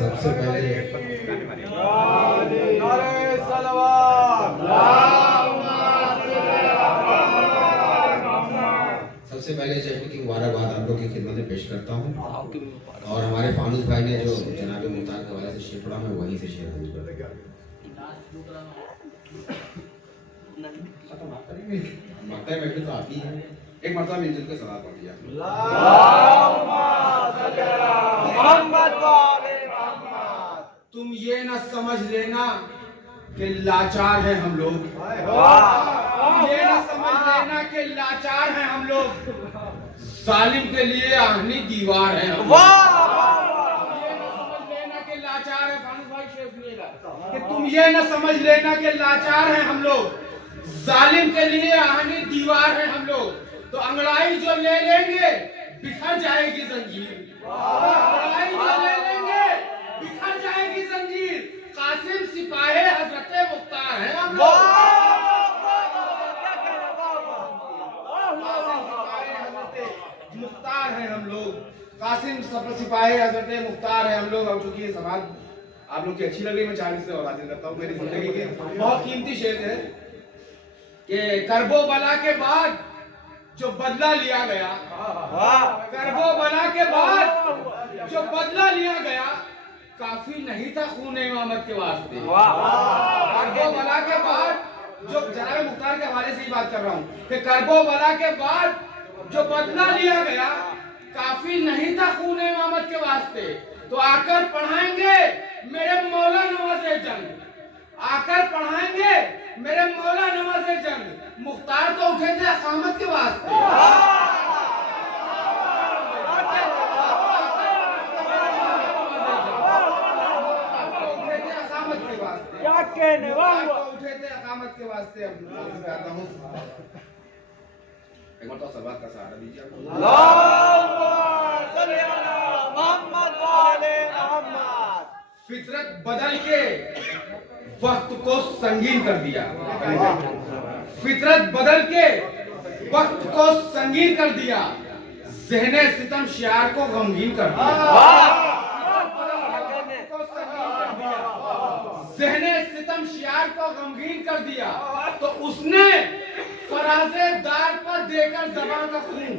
सबसे पहले जश्न की मुबारकबाद आप लोग की खिदमत में पेश करता हूँ। और हमारे फानूस भाई ने जो जनाब मुख्तार के हवाले से शेर पढ़ा, मैं वहीं से शेर माता है तो आप ही है। एक मरतबा मिलजुल के सलात पढ़ दिया। तुम ये न समझ लेना कि लाचार हैं हम लोग, ये न समझ लेना कि लाचार हैं हम लोग, जालिम के लिए आहनी दीवार है हम लोग। ये न समझ लेना कि लाचार है, फानूस भाई शेर सुनिएगा, कि तुम ये न समझ लेना कि लाचार हैं हम लोग, जालिम के लिए आहनी दीवार है हम लोग। तो अंगड़ाई जो ले लेंगे बिखर जाएगी जंजीर, अंगड़ाई जो ले लेंगे बिखर जाएगी जंजीर। कासिम सिपाही हजरत मुख्तार है हम लोग, मुख्तार है हम लोग, कासिम सिपाही हजरत मुख्तार है हम लोग। अब चूंकि ये समाज आप लोग की अच्छी लग रही, मैं 40 से और हासिल करता हूँ। मेरी जिंदगी के बहुत कीमती शेर है कि करबो बला के बाद जो बदला लिया गया, करबो बला के बाद जो बदला लिया गया, काफी नहीं था खून इमामत के वास्ते। करबो बला के बाद जो जनाब मुख्तार के हवाले से ही बात कर रहा हूँ कि करबो बला के बाद जो बदला लिया गया, काफी नहीं था खून इमामत के वास्ते। तो आकर पढ़ाएंगे मेरे मौला नवाज़े जंग, आकर पढ़ाएंगे मेरे मौला नवाज़े जंग। मुख्तार तो उठे थे अकामत के वास्ते, उठे थे अकामत के वास्ते, क्या कहने वाले उठे थे अकामत के वास्ते। अब मैं आता हूँ, एक मतलब सवाल का सहारा दीजिए। फितरत बदल के वक्त को संगीन कर दिया, फितरत बदल के वक्त को संगीन कर दिया, ज़हने सितम शियार को गमगीन कर दिया, ज़हने सितम शियार को गमगीन कर दिया। तो उसने फराज़े दार पर देकर ज़बां का खून,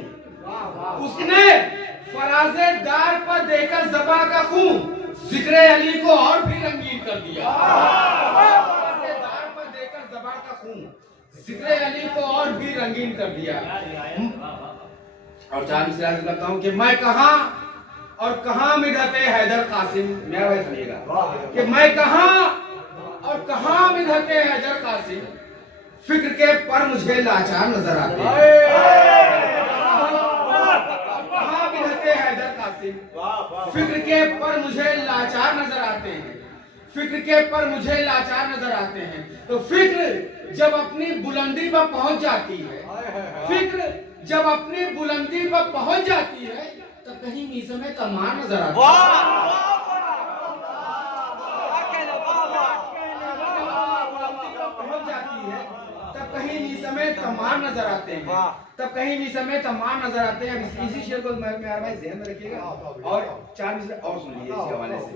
उसने फराज़े दार पर देकर ज़बां का खून जिक्र अली को और भी रंगीन कर दिया, फराज़े दार पर देकर ज़बां का खून जिक्र अली को और भी रंगीन कर दिया। और चार मिसरा से करता हूँ कि मैं कहाँ और कहाँ मिधते हैदर कासिम, मेरा भाई सुनिएगा, कि मैं कहाँ और कहाँ मिधते हैदर कासिम, फिक्र के पर मुझे लाचार नजर आते हैं। कहाँ मिधते हैदर कासिम, फिक्र के पर मुझे लाचार नजर आते हैं, फिक्र के पर मुझे लाचार नजर आते हैं। तो फिक्र जब अपनी बुलंदी पर पहुंच जाती है, फिक्र जब अपनी बुलंदी पर पहुंच जाती है, तो कहीं मीज़ में कमार नजर आती है, पहुंच जाती है, तब कहीं मीज़ में कमार नजर आते हैं, तब कहीं मीज़ में कमार नजर आते हैं। अब इसी शेर को मेरा भाई ध्यान में रखिएगा और चार मिसरे और सुन लीजिए इस हवाले से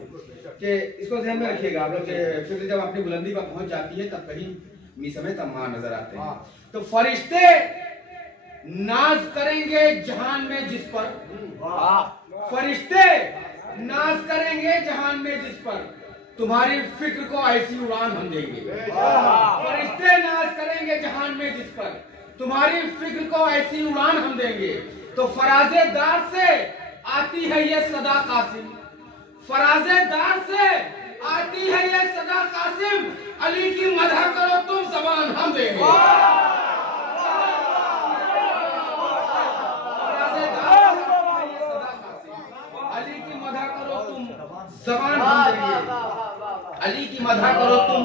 कि इसको ध्यान में रखिएगा आप लोग। फिक्र जब अपनी बुलंदी पर पहुंच जाती है, तब कहीं मीज़ में कमार नजर आते हैं। तो फरिश्ते नाज करेंगे जहान में जिस पर, फरिश्ते नाज करेंगे जहान में जिस पर, तुम्हारी फिक्र को ऐसी उड़ान हम देंगे। फरिश्ते नाज करेंगे जहान में जिस पर, तुम्हारी फिक्र को ऐसी उड़ान हम देंगे। तो फराज़े दार से आती है ये सदा कासिम, फराज़े दार से आती है ये सदा कासिम, अली की मदह करो तुम ज़बान हम देंगे। अली की मदह करो तुम ज़बान हम देंगे, अली की मदह करो तुम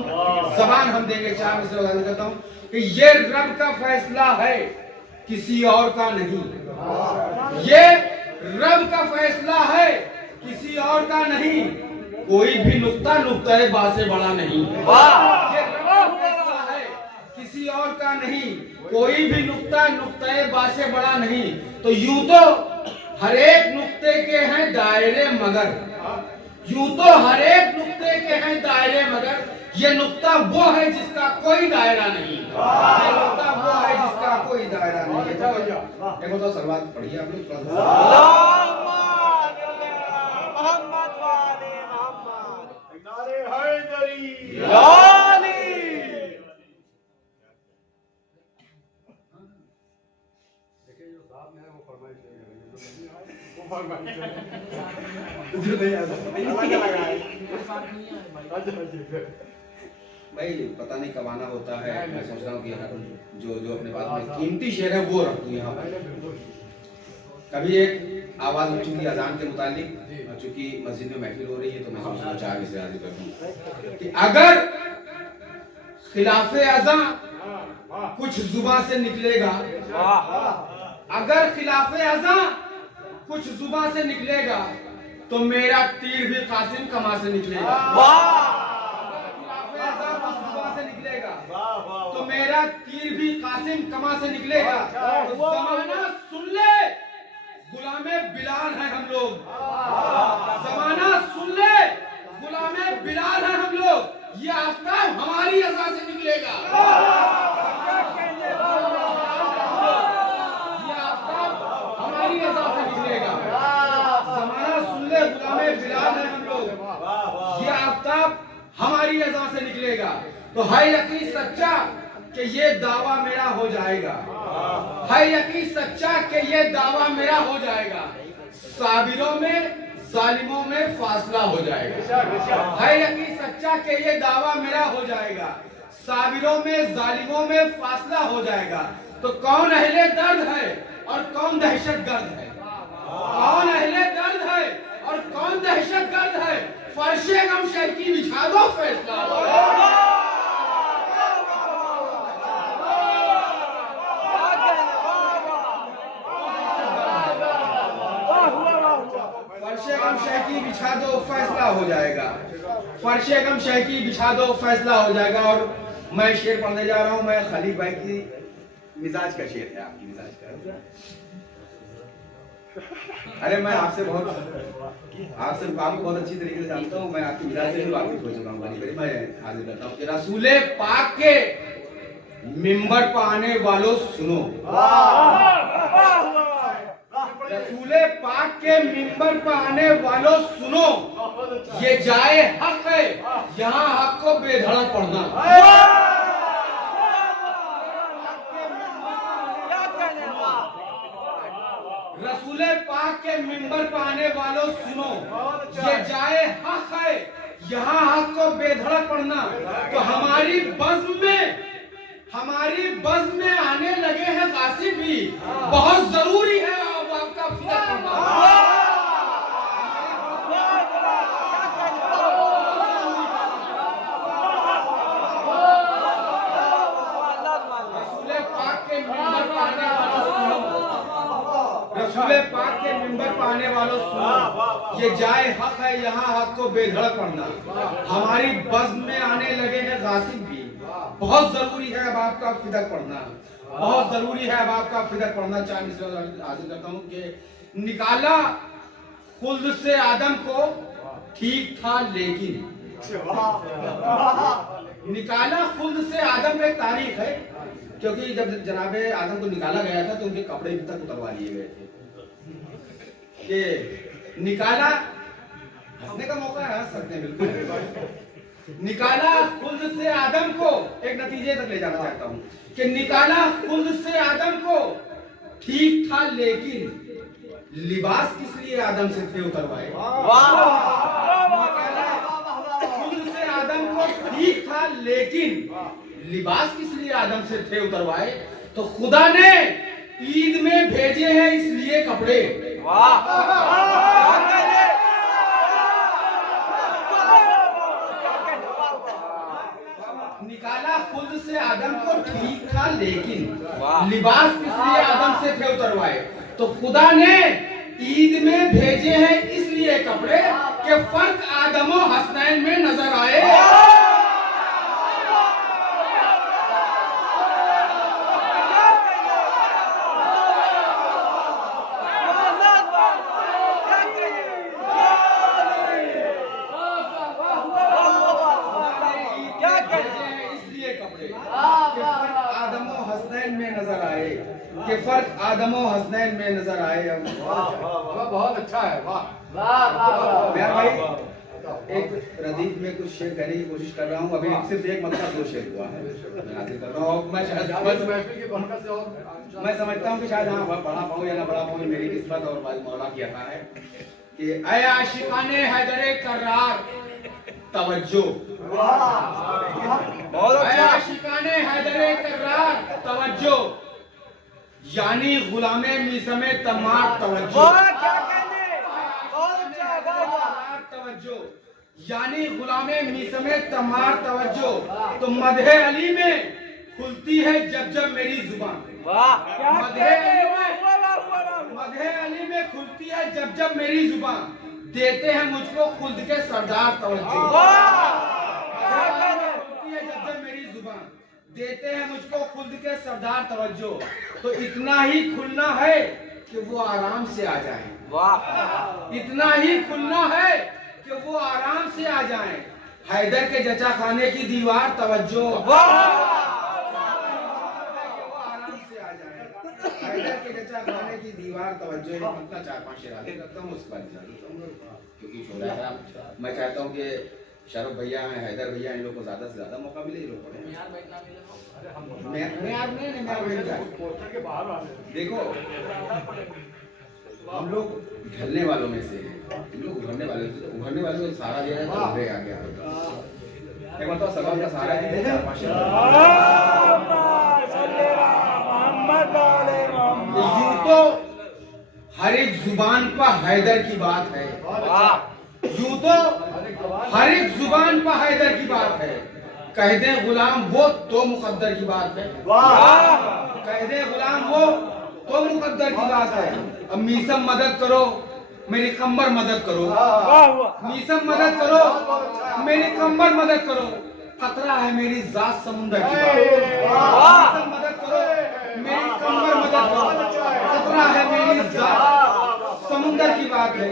ज़बान हम देंगे। चार मिसरे बता देता हूँ कि ये रब का फैसला है किसी और का नहीं, ये रब का फैसला है किसी और का नहीं, कोई भी नुक्ता नुक्ते बा से बड़ा नहीं। ये रब का फैसला है किसी और का नहीं, कोई भी नुक्ता नुक्ते बा से बड़ा नहीं। तो यूं तो हर एक नुक्ते के हैं दायरे, मगर यूं तो हर एक नुक्ते के हैं दायरे, मगर ये नुक्ता वो है जिसका कोई दायरा नहीं। ये नुक्ता वो है जिसका कोई दायरा नहीं। देखो तो सलवार पढ़िए आप लोग थोड़ा सा। भाई पता नहीं कब आना होता है, मैं सोच रहा हूँ कि जो जो अपने पास में कीमती शेयर है वो रखूँ यहाँ पर। कभी एक आवाज उठी थी अजान के मुतालिक, चूंकि मस्जिद में महफिल हो रही है तो मैं सोच रहा हूँ 4 बजे हाजिर कर दूँ कि अगर खिलाफे अज़ां कुछ जुबान से निकलेगा, अगर खिलाफे अज़ां कुछ जुबान से निकलेगा तो मेरा तीर भी कासिम कमा से निकलेगा। खिलाफे अज़ां कुछ जुबान से निकलेगा तो मेरा तीर भी कासिम कमा से निकलेगा। तो जमाना सुन ले, गुलामे बिलाल है हम लोग। जमाना सुन ले, गुलामे बिलाल है हम लोग। ये आफ्ताब हमारी अज़ा से निकलेगा। ये आफ्ताब हमारी अज़ा से निकलेगा। जमाना सुन ले, गुलामे बिलाल है हम लोग। ये आफ्ताब हमारी अज़ा से निकलेगा। तो है यकीन सच्चा कि ये दावा मेरा हो जाएगा। है यकीन सच्चा कि ये दावा मेरा हो जाएगा। साबिरों में जालिमों में फासला हो जाएगा। है यकीन सच्चा कि ये दावा मेरा हो जाएगा। साबिरों में जालिमों में फासला हो जाएगा। तो कौन अहले दर्द है और कौन दहशत गर्द है? कौन अहले दर्द है और कौन दहशत गर्द है? फर्शे गम शर्की बिछा दो, फैसला हो। फर्शे गम शहकी बिछा दो, फैसला हो जाएगा। फर्शे गम शहकी बिछा दो, फैसला हो जाएगा। और मैं शेर पढ़ने जा रहा हूँ। मैं खलील भाई की मिजाज का शेर है, आपकी मिजाज का। अरे मैं आपसे आपको बहुत अच्छी तरीके से जानता हूँ। मैं आपकी मिजाज से भी वाकिफ हो चुका हूँ। मैं हाजिर करता हूँ कि रसूले पाक के मिंबर पर आने वालों सुनो। रसूले पाक के मिंबर पर आने वालों सुनो, ये जाए हक है, यहाँ हक को बेधड़क पढ़ना। रसूले पाक के मिंबर पर आने वालों सुनो, ये जाए हक है, यहाँ हक को बेधड़क पढ़ना। तो हमारी बज़्म में आने लगे हैं गासिब भी, बहुत जरूरी है आपका फिक्र करना। रसूले पाक के मिंबर पर आने वालों सुनो, रसूले पाक के मिंबर पर आने वालों सुनो, ये जाए हक है, यहाँ हक को बेधड़क पढ़ना। हमारी बज़्म में आने लगे हैं गासिब भी, बहुत जरूरी है अब आपका फिदक पढ़ना। बहुत जरूरी है अब आपका फिदक पढ़ना। 4 मिसरे हाजिर करता हूँ कि निकाला खुल्द से आदम को, ठीक था लेकिन। निकाला खुल्द से आदम में तारीख है, क्योंकि जब जनाबे आदम को निकाला गया था तो उनके कपड़े भी तक उतरवा लिए गए थे। कि निकाला, हंसने का मौका है, हंस सकते हैं बिल्कुल। निकाला खुल्द से आदम को, एक नतीजे तक ले जाना चाहता हूँ कि निकाला खुल्द से आदम को, ठीक था लेकिन लिबास किस लिए आदम से थे उतरवाए। निकाला खुल्द से आदम को, ठीक था लेकिन लिबास किस लिए आदम से थे उतरवाए। तो खुदा ने ईद में भेजे हैं इसलिए कपड़े। निकाला खुद से आदम को, ठीक था लेकिन लिबास किस लिए आदम से थे उतरवाए। तो खुदा ने ईद में भेजे हैं इसलिए कपड़े कि फर्क आदम और हसनैन में नजर आए। कि फर्क आदमो हसनैन में नजर आए। बहुत अच्छा है, वाह। मैं भाई एक रदीफ में कुछ शेर कहने की कोशिश कर रहा हूँ। अभी सिर्फ एक मतलब 2 शेर हुआ है, मैं हासिल कर रहा हूँ। मैं समझता हूँ कि शायद हाँ बढ़ा पाऊँ या ना बढ़ा पाऊँ, मेरी किस्मत और मौला की अता है कि ऐ आशिकाने हैदरे कर्रार तवज्जो, ऐ आशिकाने हैदरे कर्रार तवज्जो, यानी गुलामे मीसमे तमार तवज्जो, तवज्जो, यानी गुलामे मीसमे तमार तवज्जो। तो मदहे अली में खुलती है जब जब मेरी जुबान, मदहे अली में खुलती है जब जब मेरी जुबान, देते हैं मुझको खुद के सरदार तवज्जो, खुलती है जब जब मेरी जुबान, देते हैं मुझको खुद के सरदार तवज्जो। तो इतना ही खुलना है कि वो आराम से आ जाए, इतना ही खुलना है कि वो आराम से आ जाएं। हैदर के जचा खाने की दीवार तवज्जो, आराम से आ जाएं। हैदर के जचा खाने की दीवार तवज्जो। अपना 4-5 शेर आगे करता हूँ, उसके बाद क्योंकि छोड़ा है। मैं चाहता हूँ कि शरफ भैया हैं, हैदर भैया, इन लोग को ज्यादा से ज्यादा मौका मिले। लोग देखो, हम लोग ढलने वालों में से हैं, हम लोग उभरने वाले में सारा जो है उभरे आ गया। एक मतलब सबब का सारा है 4-5 यूं तो हर एक जुबान पर हैदर की बात है, यूं तो हर एक जुबान पर हैदर की बात है। कह दे गुलाम वो तो मुकद्दर की बात है, कह दे गुलाम वो तो मुकद्दर की बात है। अब मीसम मदद करो मेरी कमर मदद करो, मीसम मदद करो मेरी कमर मदद करो, खतरा है मेरी जात समुंदर की बात, मीसम मदद करो मेरी कमर मदद करो, खतरा है मेरी जात समुंदर की बात है।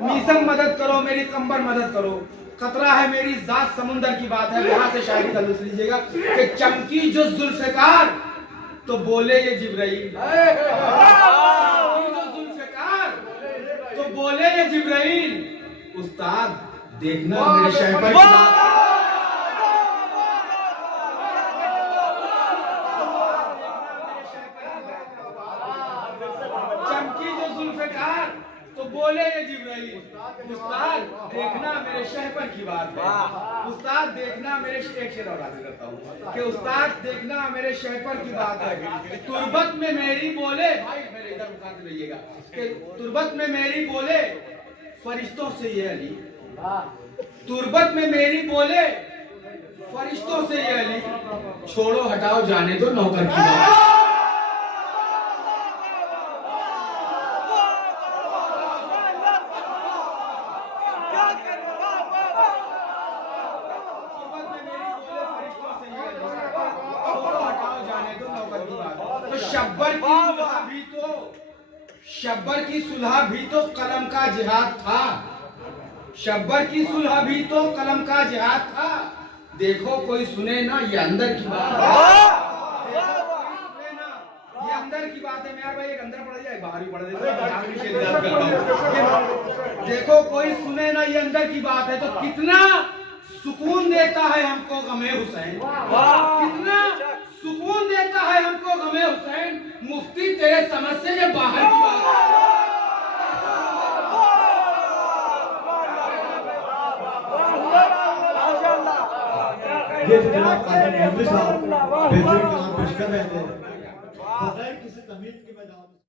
मीसम मदद करो मेरी कमर मदद करो, खतरा है मेरी जात समुंदर की बात है। यहाँ से शायरी का लुत्फ लीजिएगा कि चमकी जो जुल्फ़िकार तो बोले ये जिब्राइल, तो बोले ये जिब्राइल, उस्ताद देखना मेरे शहपर की बात, चमकी जो जुल्फ़िकार तो बोले ये जिब्राइल, उस्ताद देखना मेरे शहपर की बात है। उस्ताद देखना मेरे, एक शेर और हाजिर करता हूँ कि उस्ताद देखना मेरे शहपर की बात है। तुर्बत में मेरी बोले, भाई मेरे इधर मुखातिब रहिएगा, कि तुर्बत में मेरी बोले फरिश्तों से ये अली, तुर्बत में मेरी बोले फरिश्तों से ये अली, छोड़ो हटाओ जाने दो नौकर की बात। शब्बर की सुलह भी तो कलम का जिहाद था, शब्बर की सुलह भी तो कलम का जिहाद था। देखो कोई सुने ना ये अंदर की बात है, ये अंदर की बात है। मेरा भाई एक अंदर पढ़ जाए, बाहर भी पढ़ दे। देखो कोई सुने ना ये अंदर की बात है। तो कितना सुकून देता है हमको गमे हुसैन, कितना सुकून देता है हमको गमे हुसैन, मुफ्ती तेरे समझ से ये बाहर की बात है। ये जो जनाब काजी मोहम्मद साहब बेहतरीन कलाम पेश कर रहे थे, किसी तमीज के मैदान